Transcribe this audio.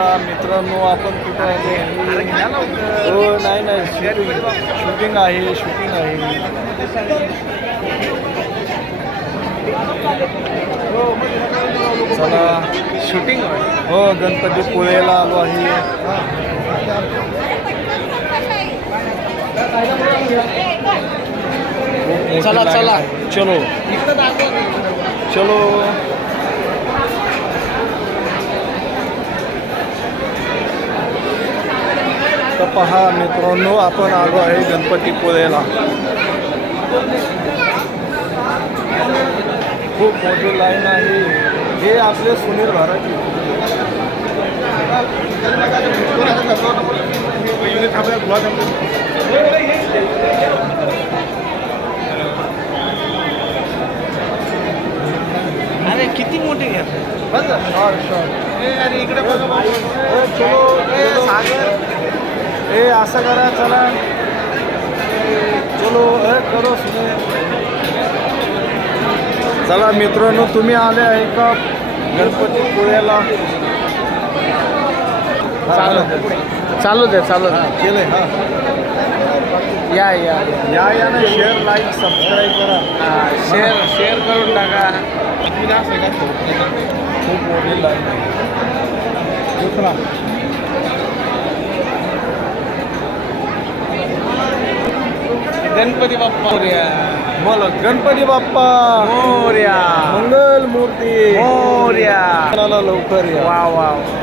मित्रांनो आपण कुठं आहे हो नाही शूटिंग आहे चला शूटिंग हो गणपतीपुळेला आलो आहे चला चला चलो चलो तर पहा मित्रांनो आपण आलो आहे गणपतीपुळेला खूप मोठी लाईन आहे हे आपले सुनील भाराजी अरे किती मोठे घेत इकडे ए असं करा चला चलो करो सुनील चला मित्रांनो तुम्ही आले आहे का गणपतीपुळेला चालू दे केलंय हा या ना शेअर लाईक सबस्क्राईब करा शेअर करून टाका खूप मोठी लाईन आहे दुसरा गणपती बाप्पा मोरया बोला गणपती बाप्पा मोरया मंगल मूर्ती मोरया लवकर या वा वा